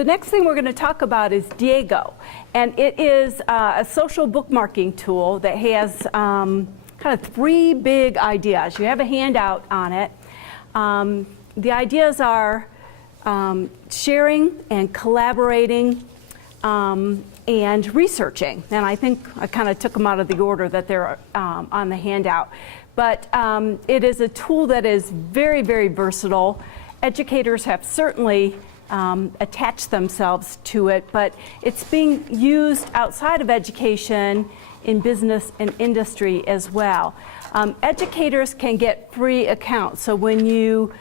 the next thing we're going to talk about is Diego. And it is a social bookmarking tool that has kind of 3 big ideas. You have a handout on it. The ideas are sharing and collaborating and researching. And I think I kind of took them out of the order that they're on the handout. But it is a tool that is very, very versatile. Educators have certainly attached themselves to it, but it's being used outside of education in business and industry as well. Educators can get free accounts. So when you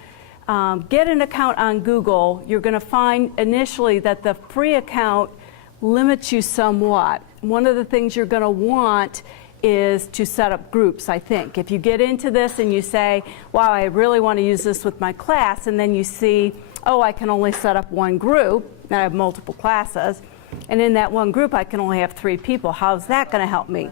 get an account on Google, you're going to find initially that the free account limits you somewhat. One of the things you're going to want is to set up groups, I think. If you get into this and you say, wow, I really want to use this with my class, and then you see, oh, I can only set up one group, and I have multiple classes, and in that one group I can only have 3 people. How's that going to help me?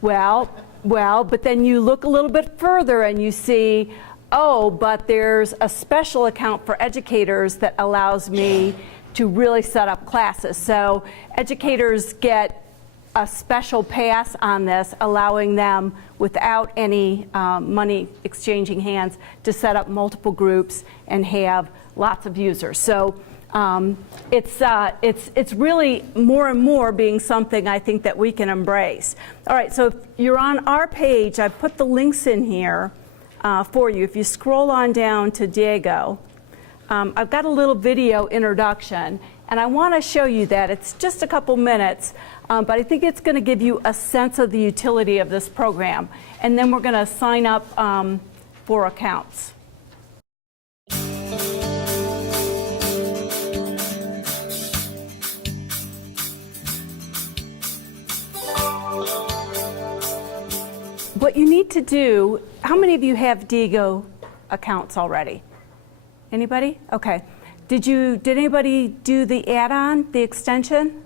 Well, but then you look a little bit further and you see, oh, but there's a special account for educators that allows me to really set up classes. So educators get a special pass on this, allowing them, without any money exchanging hands, to set up multiple groups and have lots of users. So it's really more and more being something I think that we can embrace. All right, so if you're on our page, I put the links in here for you. If you scroll on down to Diego, I've got a little video introduction, and I want to show you that. It's just a couple minutes, but I think it's going to give you a sense of the utility of this program. And then we're going to sign up for accounts. What you need to do, how many of you have Diego accounts already? Anybody? Okay. Did anybody do the add-on, the extension?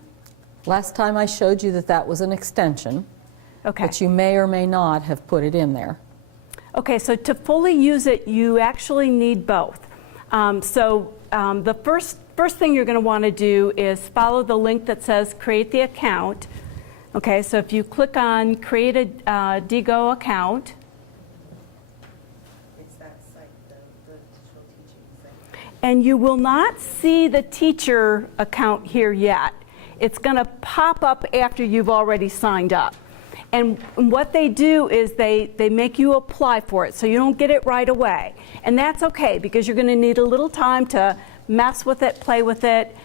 Last time I showed you that was an extension, okay, but you may or may not have put it in there. Okay, so to fully use it, you actually need both. The first thing you're going to want to do is follow the link that says create the account. Okay, so if you click on create a Diego account, it's that site, the digital teaching site. And you will not see the teacher account here yet. It's going to pop up after you've already signed up. And what they do is they make you apply for it, so you don't get it right away. And that's okay, because you're going to need a little time to mess with it, play with it,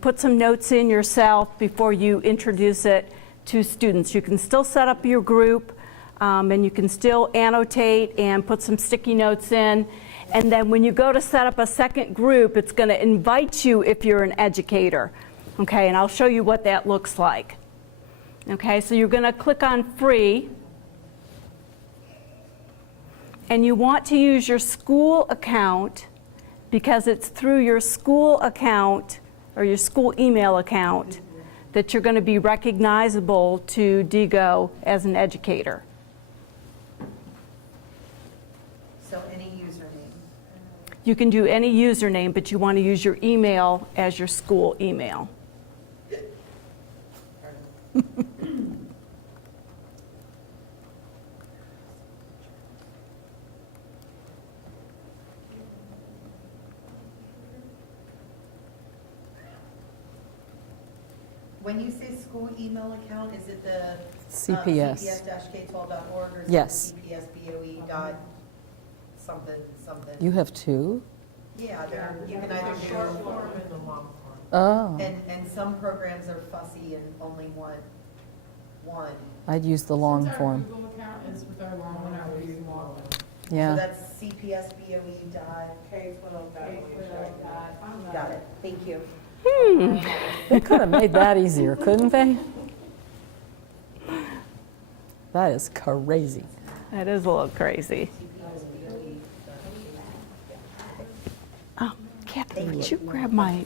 put some notes in yourself before you introduce it to students. You can still set up your group, and you can still annotate and put some sticky notes in. And then when you go to set up a second group, it's going to invite you if you're an educator. Okay, and I'll show you what that looks like. Okay, so you're going to click on free, and you want to use your school account because it's through your school account or your school email account that you're going to be recognizable to Diego as an educator. So any username? You can do any username, but you want to use your email as your school email. When you say school email account, is it the CPS. CPS-K12.org or is Yes. it CPS-BOE dot something, something? You have 2? Yeah, you can either do short form and the long form. Oh, And some programs are fussy and only want one. I'd use the long Since our form. Google account is with our long one, I would use long one. So Yeah. that's CPS-BOE dot, got it, thank you. They could have made that easier, couldn't they? That is crazy. That is a little crazy. Kathy, would you grab my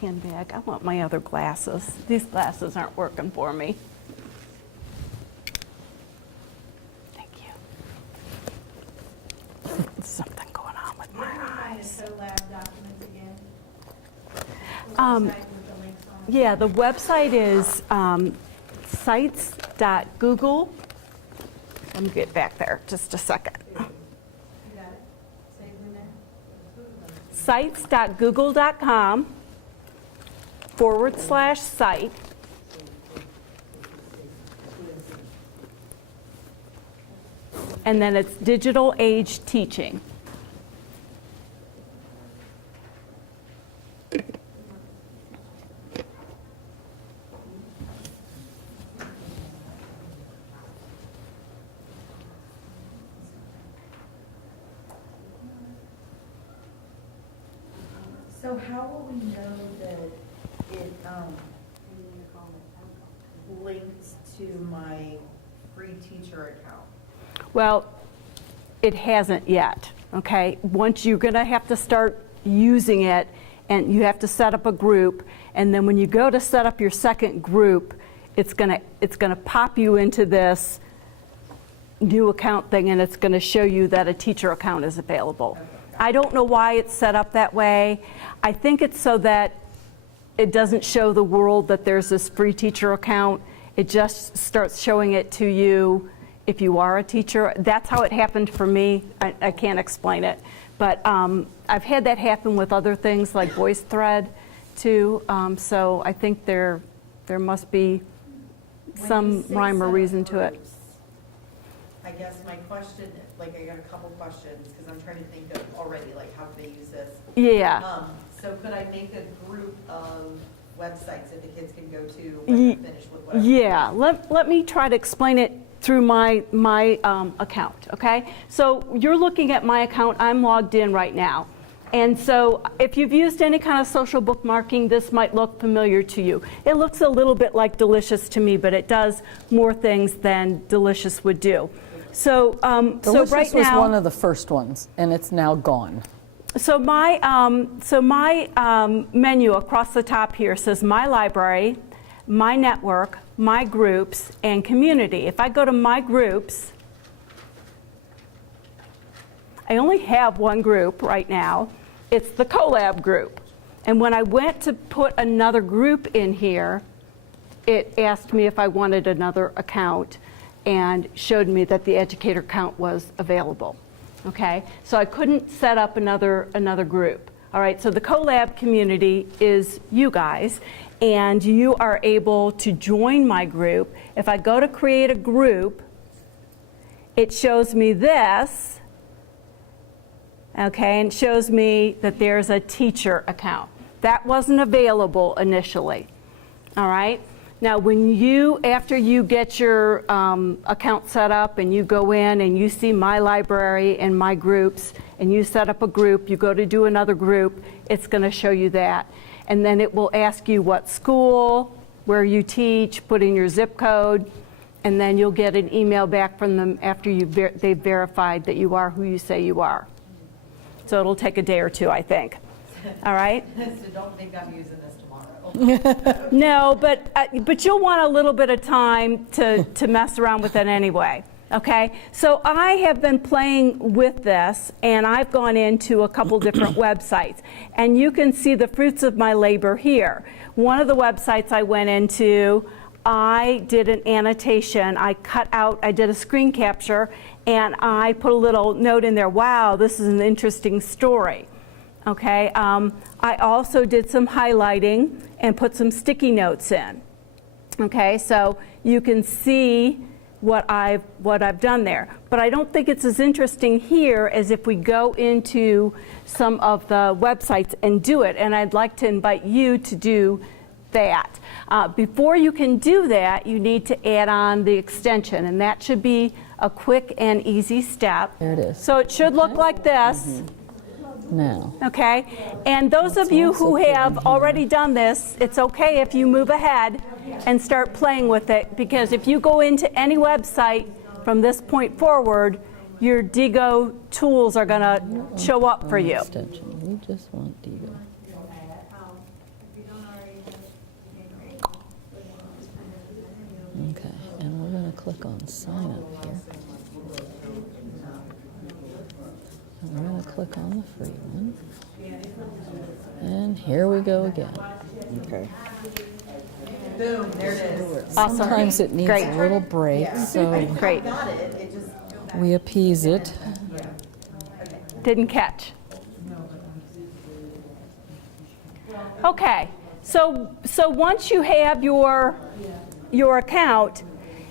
handbag? I want my other glasses. These glasses aren't working for me. Thank you. There's something going on with my eyes. Yeah, the website is sites.google. Let me get back there just a second. sites.google.com/site. And then it's digital age teaching. So how will we know that it links to my free teacher account? Well, it hasn't yet, okay? Once you're gonna have to start using it, and you have to set up a group, and then when you go to set up your second group, it's gonna pop you into this new account thing, and it's gonna show you that a teacher account is available. I don't know why it's set up that way. I think it's so that it doesn't show the world that there's this free teacher account. It just starts showing it to you if you are a teacher. That's how it happened for me. I can't explain it. But I've had that happen with other things like VoiceThread too. So I think there must be some rhyme or reason to it. I guess my question, like I got a couple questions, because I'm trying to think of already, like how do they use this? Yeah. So could I make a group of websites that the kids can go to when they're finished with whatever? Yeah, let me try to explain it through my account, okay? So you're looking at my account, I'm logged in right now. And so if you've used any kind of social bookmarking, this might look familiar to you. It looks a little bit like Delicious to me, but it does more things than Delicious would do. So, Delicious right was now, one of the first ones, and it's now gone. So my menu across the top here says My Library, My Network, My Groups, and Community. If I go to My Groups, I only have one group right now. It's the Collab group. And when I went to put another group in here, it asked me if I wanted another account and showed me that the educator account was available. Okay, so I couldn't set up another group. All right, so the Collab community is you guys, and you are able to join my group. If I go to create a group, it shows me this, okay, and it shows me that there's a teacher account. That wasn't available initially, all right? Now, after you get your account set up and you go in and you see My Library and My Groups, and you set up a group, you go to do another group, it's going to show you that. And then it will ask you what school, where you teach, put in your zip code, and then you'll get an email back from them after they've verified that you are who you say you are. So it'll take a day or two, I think. All right? So don't think I'm using this tomorrow. No, but you'll want a little bit of time to mess around with it anyway, okay? So I have been playing with this, and I've gone into a couple different websites, and you can see the fruits of my labor here. One of the websites I went into, I did an annotation. I did a screen capture, and I put a little note in there, wow, this is an interesting story. Okay, I also did some highlighting and put some sticky notes in. Okay, so you can see what I've done there. But I don't think it's as interesting here as if we go into some of the websites and do it. And I'd like to invite you to do that. Before you can do that, you need to add on the extension, and that should be a quick and easy step. There it is. So it should look like this. Now, Okay, and those of you who have already done this, it's okay if you move ahead and start playing with it, because if you go into any website from this point forward, your Digo tools are going to show up for you. extension. We just want Digo. Okay, and we're going to click on sign up here. And we're going to click on the free one. And here we go again. Okay. Boom, there it is. Awesome. Sometimes it needs Great. a little break, so Great. Got it, it just, we appease it. Didn't catch. Okay, so once you have your account,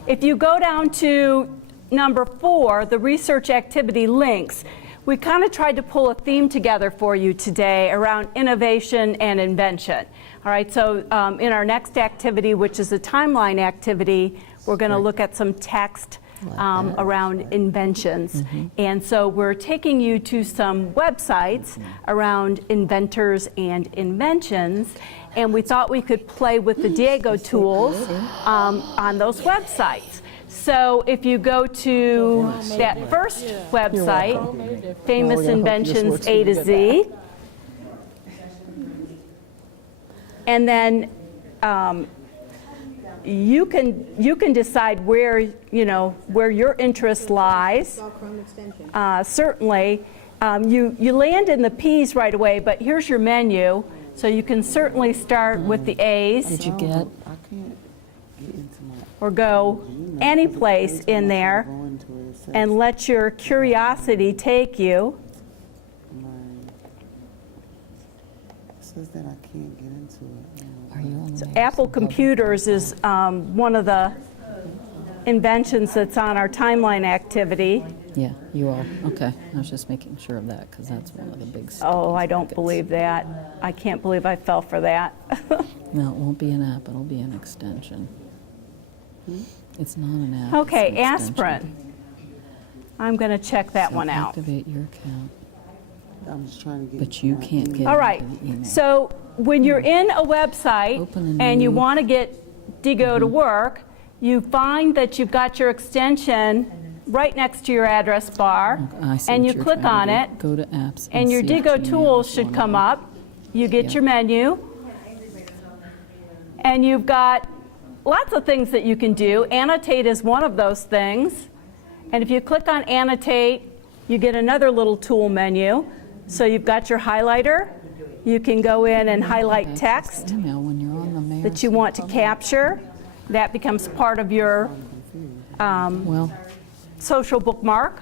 if you go down to number 4, the research activity links, we kind of tried to pull a theme together for you today around innovation and invention. All right, so in our next activity, which is a timeline activity, we're going to look at some text around inventions. And so we're taking you to some websites around inventors and inventions, and we thought we could play with the Diego tools on those websites. So if you go to that first website, Famous Inventions A to Z, and then you can decide where where your interest lies. Certainly, you land in the P's right away, but here's your menu, so you can certainly start with the A's. Did you get? I can't get into my. Or go any place in there Go into it. It says and let your curiosity take you. it says that I can't get into it. Are you on the Apple Computers is one of the inventions that's on our timeline activity. Yeah, you are. Okay, I was just making sure of that because that's one of the big. Oh, I don't buckets. believe that. I can't believe I fell for that. No, it won't be an app. It'll be an extension. It's not an app. Okay, it's an extension. aspirin. I'm going to check that So one out. Activate your account, I'm just trying to get. but you my can't email. get All right, into the email. so when you're in a website Open a and you new- want to get Digo to work, you find that you've got your extension right next to your address bar, I see and what you you're click trying on to do. it, Go to apps. and your see if Digo Gmail tools is should one come of them. up. You get Yeah. your menu, and you've got lots of things that you can do. Annotate is one of those things. And if you click on annotate, you get another little tool menu. So you've got your highlighter. You can go in and highlight Access text Email when you're on the Mayerson. that you want to capture. That becomes part of your Well, social bookmark.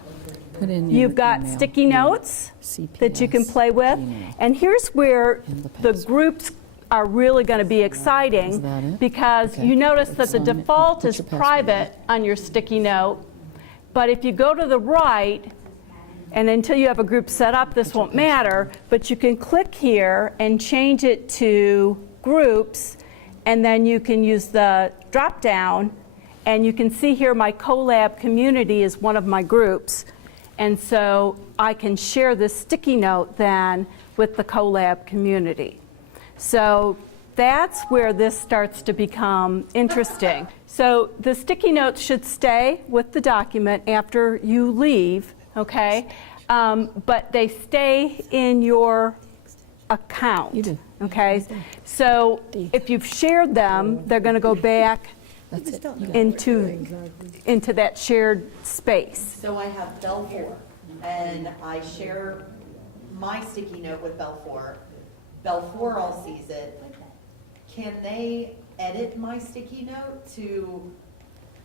put in your You've got email, sticky your notes that you can CPS play with. email. And here's where And the the password. groups are really going to be Is exciting, that it? because Okay. you notice that the Sign it. default Put is your password private on your sticky note. But if you go to the right, and until you have a group set up, this won't matter, but you can click here and change it to groups, and then you can use the drop down, and you can see here my Colab community is one of my groups. And so I can share this sticky note then with the Colab community. So that's where this starts to become interesting. So the sticky notes should stay with the document after you leave, okay? But they stay in your account. You do. Okay? So if you've shared them, they're going to go back That's it. into that shared space. so I have Belfour, and I share my sticky note with Belfour. Belfour all sees it. Can they edit my sticky note to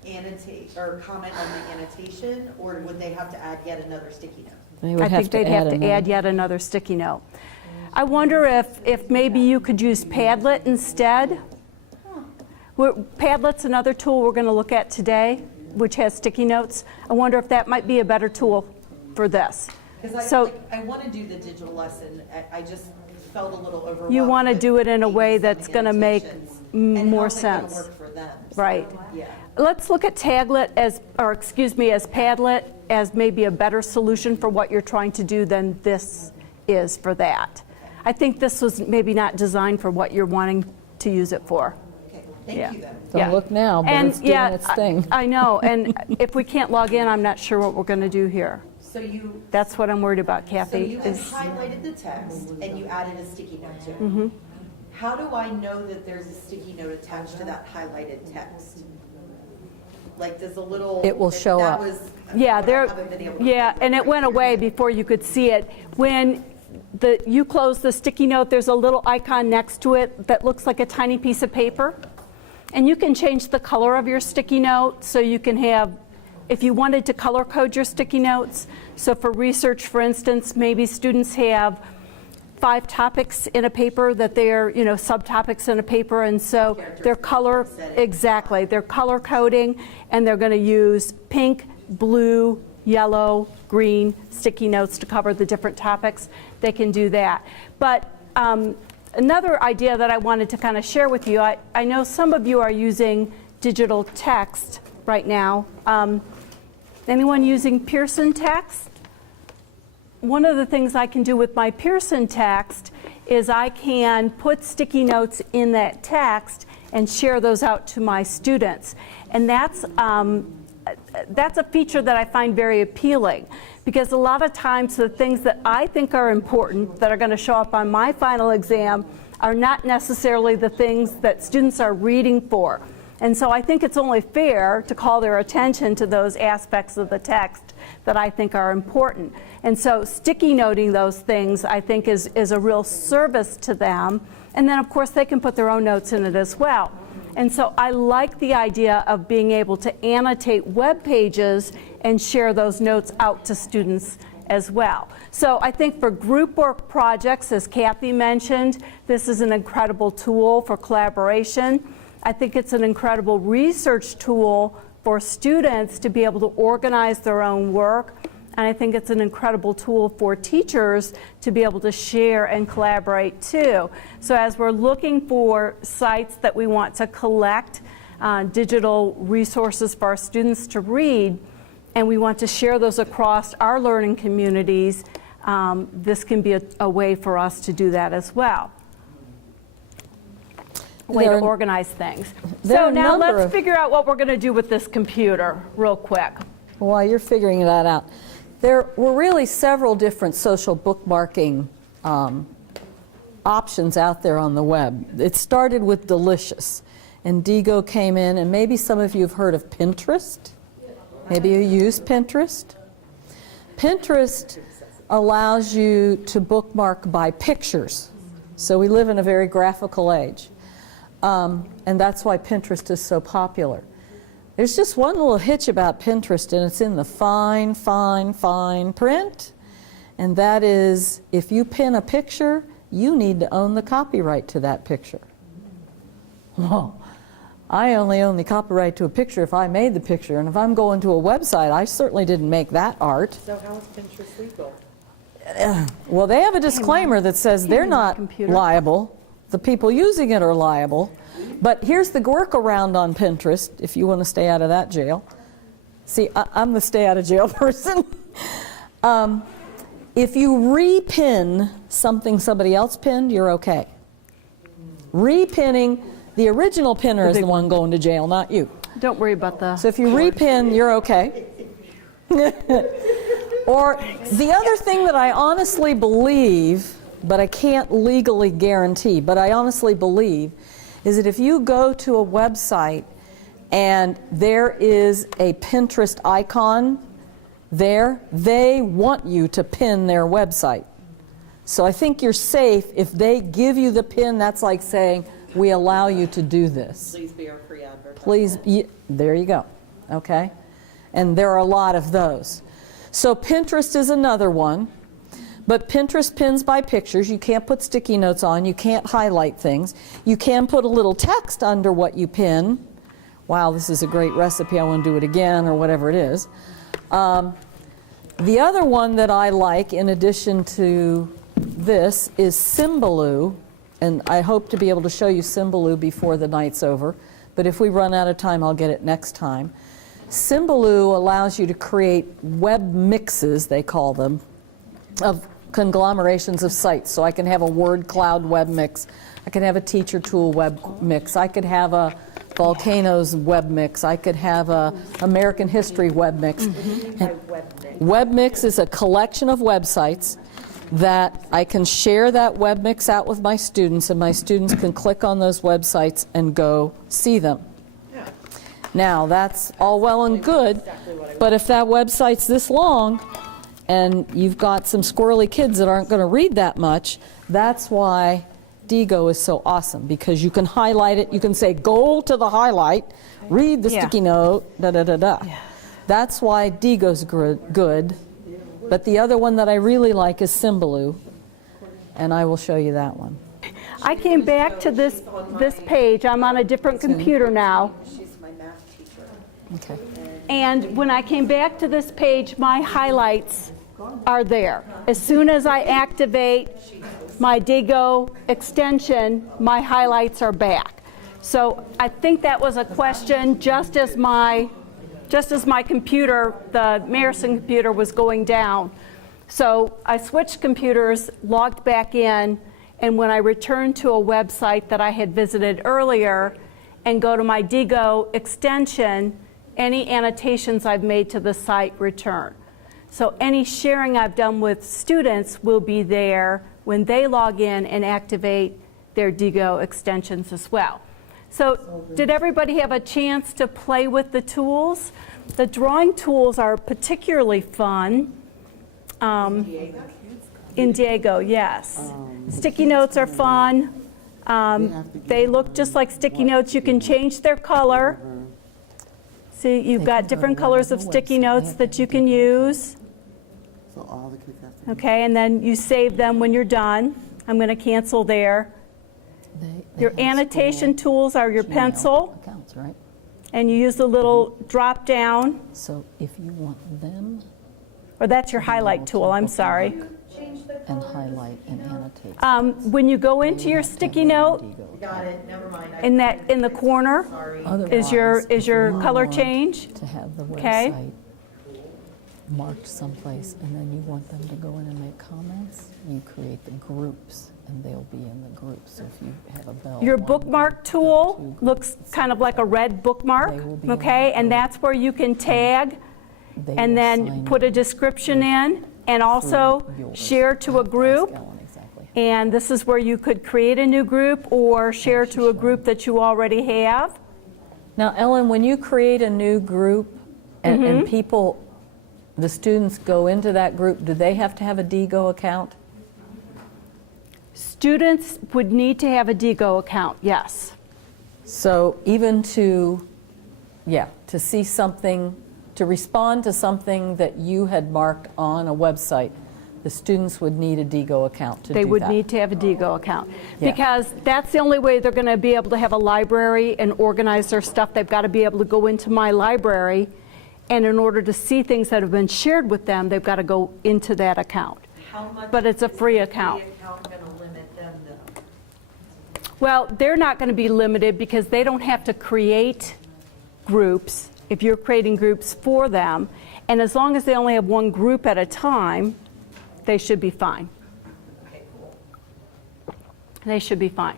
annotate, or comment on the annotation, or would they have to add yet another sticky note? They would I think they'd have to another- add yet another sticky note. I wonder if maybe you could use Padlet instead. Padlet's another tool we're going to look at today, which has sticky notes. I wonder if that might be a better tool for this. Because So I want to do the digital lesson, I just felt a little overwhelmed. you want to with do it in a maybe way some that's going to make annotations. more And sense. how's it going to work for them? So, Right. Yeah. Let's look at Taglet as Padlet as maybe a better solution for what you're trying to do than this is for that. I think this was maybe not designed for what you're wanting to use it for. Okay, Yeah. thank you then. Don't look now, but it's doing its thing. I know, and if we can't log in, I'm not sure what we're going to do here. So you, That's what I'm worried about, so Kathy, you had is, highlighted the text and you added a sticky note to it. Mm-hmm. How do I know that there's a sticky note attached to that highlighted text? Like, does a little. It will show that up. was yeah, what I there, haven't been able to yeah, do and it right went here. away before you could see it. When you close the sticky note, there's a little icon next to it that looks like a tiny piece of paper. And you can change the color of your sticky note, so you can have, if you wanted to color code your sticky notes. So for research, for instance, maybe students have 5 topics in a paper that they're, subtopics in a paper, and so they're color, exactly, they're color coding, and they're going to use pink, blue, yellow, green sticky notes to cover the different topics. They can do that. But another idea that I wanted to kind of share with you, I know some of you are using digital text right now. Anyone using Pearson text? One of the things I can do with my Pearson text is I can put sticky notes in that text and share those out to my students. And that's a feature that I find very appealing, because a lot of times the things that I think are important that are going to show up on my final exam are not necessarily the things that students are reading for. And so I think it's only fair to call their attention to those aspects of the text that I think are important. And so sticky noting those things, I think, is a real service to them. And then, of course, they can put their own notes in it as well. And so I like the idea of being able to annotate web pages and share those notes out to students as well. So I think for group work projects, as Kathy mentioned, this is an incredible tool for collaboration. I think it's an incredible research tool for students to be able to organize their own work. And I think it's an incredible tool for teachers to be able to share and collaborate too. So as we're looking for sites that we want to collect digital resources for our students to read, and we want to share those across our learning communities, this can be a way for us to do that as well. Way to organize things. So now let's figure out what we're going to do with this computer real quick. While you're figuring that out, there were really several different social bookmarking options out there on the web. It started with Delicious, and Digo came in, and maybe some of you have heard of Pinterest. Maybe you use Pinterest. Pinterest allows you to bookmark by pictures. So we live in a very graphical age. And that's why Pinterest is so popular. There's just one little hitch about Pinterest, and it's in the fine, fine, fine print. And that is, if you pin a picture, you need to own the copyright to that picture. Well, I only own the copyright to a picture if I made the picture. And if I'm going to a website, I certainly didn't make that art. So how is Pinterest legal? Well, they have a disclaimer that says they're not liable. The people using it are liable. But here's the workaround on Pinterest, if you want to stay out of that jail. See, I'm the stay out of jail person. If you repin something somebody else pinned, you're okay. Repinning, the original pinner is the one going to jail, not you. Don't worry about the... So if you repin, you're okay. Or the other thing that I honestly believe, but I can't legally guarantee, but I honestly believe, is that if you go to a website and there is a Pinterest icon there, they want you to pin their website. So I think you're safe if they give you the pin. That's like saying, we allow you to do this. Please be our free advertisement. Please, there you go, okay? And there are a lot of those. So Pinterest is another one. But Pinterest pins by pictures. You can't put sticky notes on. You can't highlight things. You can put a little text under what you pin. Wow, this is a great recipe. I want to do it again, or whatever it is. The other one that I like, in addition to this, is Symbaloo. And I hope to be able to show you Symbaloo before the night's over. But if we run out of time, I'll get it next time. Symbaloo allows you to create web mixes, they call them, of conglomerations of sites. So I can have a word cloud web mix. I can have a teacher tool web mix. I could have a volcanoes web mix. I could have a American history web mix. Web mix is a collection of websites that I can share that web mix out with my students, and my students can click on those websites and go see them. Now, that's all well and good, but if that website's this long, and you've got some squirrely kids that aren't going to read that much, that's why Digo is so awesome, because you can highlight it, you can say, go to the highlight, read the Yeah. sticky note, da-da-da-da. That's why Digo's good, but the other one that I really like is Symbaloo, and I will show you that one. I came back to this page. I'm on a different computer now. She's my math teacher. Okay. And when I came back to this page, my highlights are there. As soon as I activate my Digo extension, my highlights are back. So I think that was a question just as my computer, the Mayerson computer, was going down. So I switched computers, logged back in, and when I return to a website that I had visited earlier and go to my Digo extension, any annotations I've made to the site return. So any sharing I've done with students will be there when they log in and activate their Digo extensions as well. So did everybody have a chance to play with the tools? The drawing tools are particularly fun. In Diego, yes. Sticky notes are fun. They look just like sticky notes. You can change their color. See, you've got different colors of sticky notes that you can use. So all the kids have to. Okay, and then you save them when you're done. I'm going to cancel there. Your annotation tools are your pencil, Accounts, right? and you use the little drop down, So if you want them or that's your highlight tool, I'm sorry. and highlight and annotate. When you go into your sticky note, Got it, never mind. in the corner is your Otherwise, if you color want change. To have the Okay. website marked someplace, and then you want them to go in and make comments, you create the groups, and they'll be in the groups. So if you have a bell. Your one, bookmark tool looks kind of like a red bookmark, They will be okay? on And that's where you can tag they and will then sign put a you description in, and also through yours. share to a Ask group. Ellen exactly. And this is where you could create a new group or share to a group that you already have. Now, Ellen, when you create a new group and, Mm-hmm. and people, the students go into that group, do they have to have a Digo account? Students would need to have a Digo account, yes. So even to see something, to respond to something that you had marked on a website, the students would need a Digo account to do that. They would need to have a Digo account. Yeah. Because that's the only way they're going to be able to have a library and organize their stuff. They've got to be able to go into my library, and in order to see things that have been shared with them, they've got to go into that account. How much But it's a free is account. the account going to limit them though? Well, they're not going to be limited because they don't have to create groups if you're creating groups for them. And as long as they only have one group at a time, they should be fine. Okay, cool. They should be fine.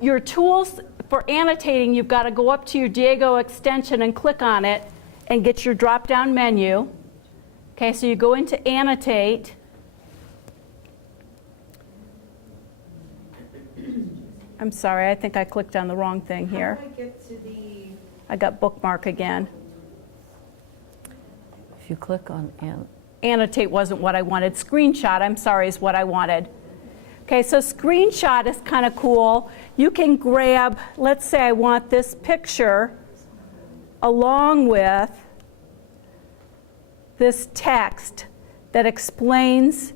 Your tools for annotating, you've got to go up to your Diego extension and click on it and get your drop-down menu. Okay, so you go into annotate. I'm sorry, I think I clicked on the wrong thing here. How do I get to the, I got bookmark again. If you click on Annotate wasn't what I wanted. Screenshot, I'm sorry, is what I wanted. Okay, so screenshot is kind of cool. You can grab, let's say I want this picture along with this text that explains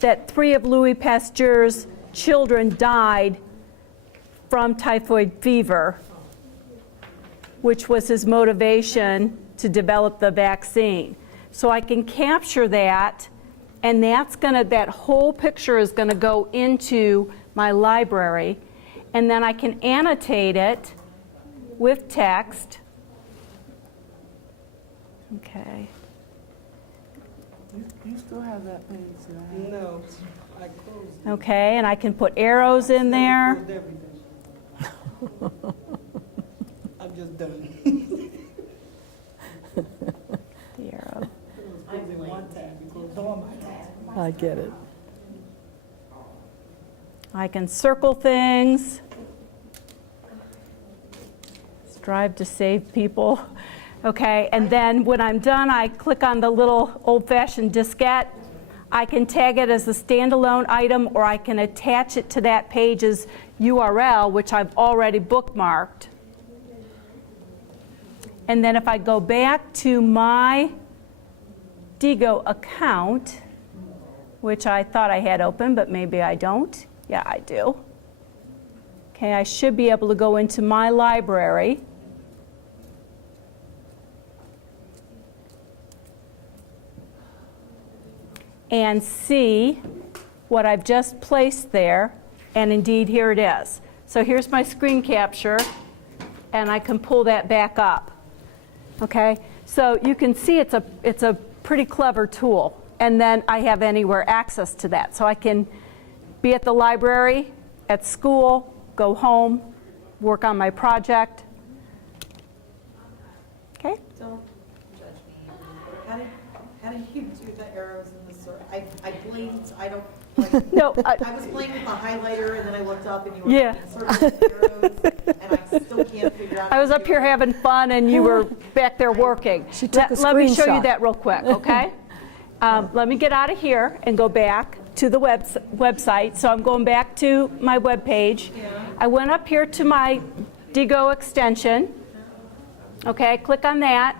that 3 of Louis Pasteur's children died from typhoid fever, which was his motivation to develop the vaccine. So I can capture that, and that whole picture is going to go into my library, and then I can annotate it with text. Okay. You still have that page, right? No, I closed Okay, and I can put arrows in there. everything. I'm just done. The arrow. I was closing one tab, you closed all my tabs. I get it. I can circle things. Strive to save people. Okay, and then when I'm done, I click on the little old-fashioned diskette. I can tag it as a standalone item, or I can attach it to that page's URL, which I've already bookmarked. And then if I go back to my Digo account, which I thought I had open, but maybe I don't. Yeah, I do. Okay, I should be able to go into my library. And see what I've just placed there, and indeed here it is. So here's my screen capture, and I can pull that back up. Okay, so you can see it's a pretty clever tool, and then I have anywhere access to that. So I can be at the library, at school, go home, work on my project. Okay. Don't judge me. How did you do the arrows in the circle? I blinked, I don't, like, No, I was playing with the highlighter and then I looked up and you were Yeah. making circles with arrows and I still can't figure out. I was how up to here do it. having fun and you were back there working. She took a Let me show you screenshot. that real quick, okay? Let me get out of here and go back to the website. So I'm going back to my web page. I went up here to my Digo extension. Okay, click on that.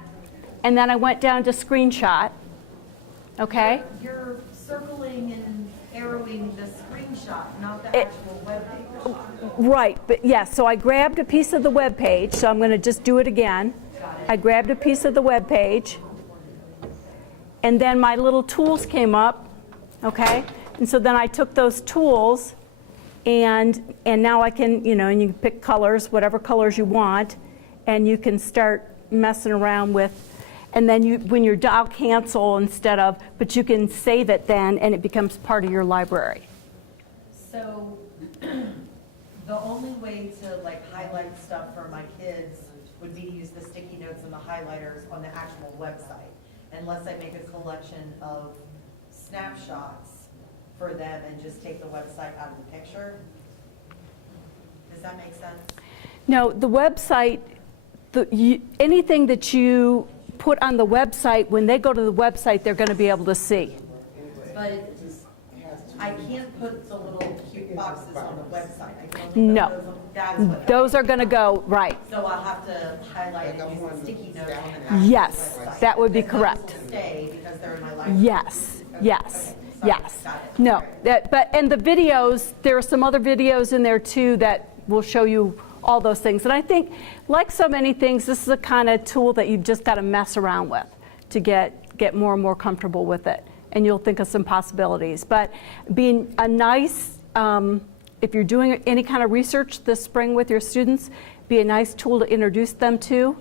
And then I went down to screenshot. Okay? You're circling and arrowing the screenshot, not the It- actual webpage. Right, but yes, so I grabbed a piece of the web page, so I'm going to just do it again. I grabbed a piece of the web page, and then my little tools came up, okay? And so then I took those tools, and now I can, and you can pick colors, whatever colors you want, and you can start messing around with, and then when you're done, I'll cancel instead of, but you can save it then, and it becomes part of your library. So the only way to like highlight stuff for my kids would be to use the sticky notes and the highlighters on the actual website, unless I make a collection of snapshots for them and just take the website out of the picture. Does that make sense? No, the website, anything that you put on the website, when they go to the website, they're going to be able to see. But I can't put the little cute boxes on the website. I don't think No. That's what. Those are going to go, right. So I'll have to highlight and use the sticky notes on the actual Yes, website. that would be And those correct. will stay because they're in my library. Yes, yes, Okay, sorry, yes. got it. No, All right. and the videos, there are some other videos in there too that will show you all those things. And I think, like so many things, this is a kind of tool that you've just got to mess around with to get more and more comfortable with it. And you'll think of some possibilities. But being a nice, if you're doing any kind of research this spring with your students, be a nice tool to introduce them to.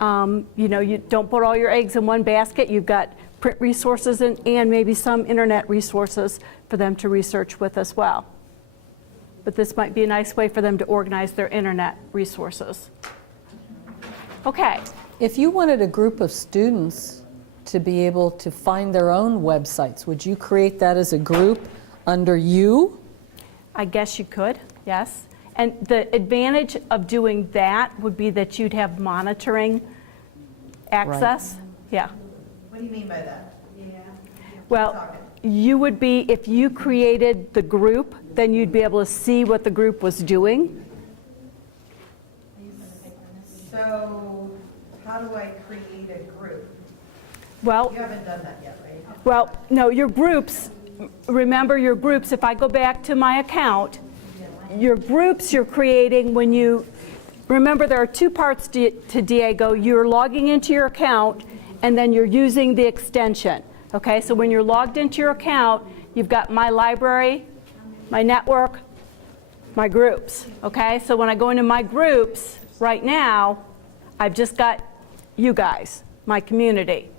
You don't put all your eggs in one basket. You've got print resources and maybe some internet resources for them to research with as well. But this might be a nice way for them to organize their internet resources. Okay. If you wanted a group of students to be able to find their own websites, would you create that as a group under you? I guess you could, yes. And the advantage of doing that would be that you'd have monitoring access. Yeah. What do you mean by that? Well, you would be, if you created the group, then you'd be able to see what the group was doing. So how do I create a group? Well, You haven't done that yet, right? Well, no, your groups, remember your groups, if I go back to my account, your groups you're creating when you, remember there are two parts to Diego. You're logging into your account and then you're using the extension. Okay, so when you're logged into your account, you've got my library, my network, my groups. Okay, so when I go into my groups right now, I've just got you guys, my community.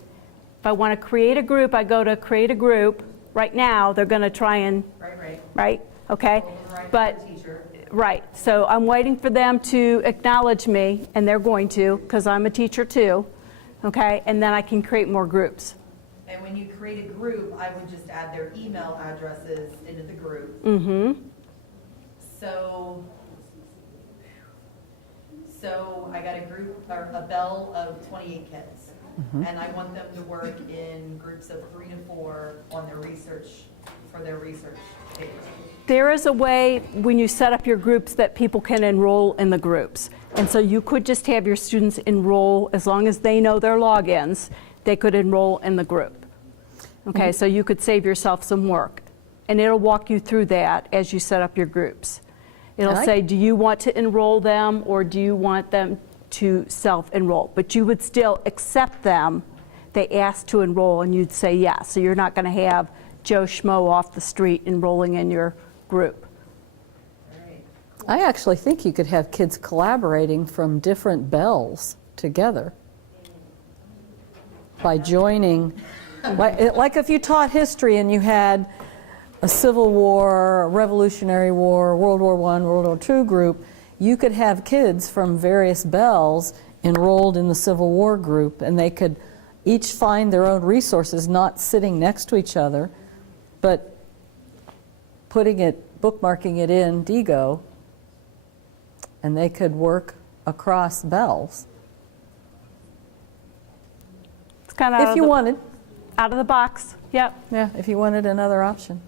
If I want to create a group, I go to create a group. Right now, they're going to try and, right? Okay? But, right. So I'm waiting for them to acknowledge me, and they're going to, because I'm a teacher too. Okay? And then I can create more groups. And when you create a group, I would just add their email addresses into the group. Mm-hmm. So So I got a group, or a bell of 28 kids. Mm-hmm. And I want them to work in groups of 3 to 4 on their research, for their research paper. There is a way when you set up your groups that people can enroll in the groups. And so you could just have your students enroll, as long as they know their logins, they could enroll in the group. Okay, so you could save yourself some work. And it'll walk you through that as you set up your groups. It'll And say, do you want to enroll them or do you want them to self-enroll? But you would still accept them. They ask to enroll and you'd say yes. So you're not going to have Joe Schmo off the street enrolling in your group. I actually think you could have kids collaborating from different bells together by joining, like if you taught history and you had a Civil War, a Revolutionary War, World War I, World War II group, you could have kids from various bells enrolled in the Civil War group, and they could each find their own resources, not sitting next to each other, but bookmarking it in Digo, and they could work across bells. It's kind of If you wanted. out of the box. Yep. Yeah, if you wanted another option.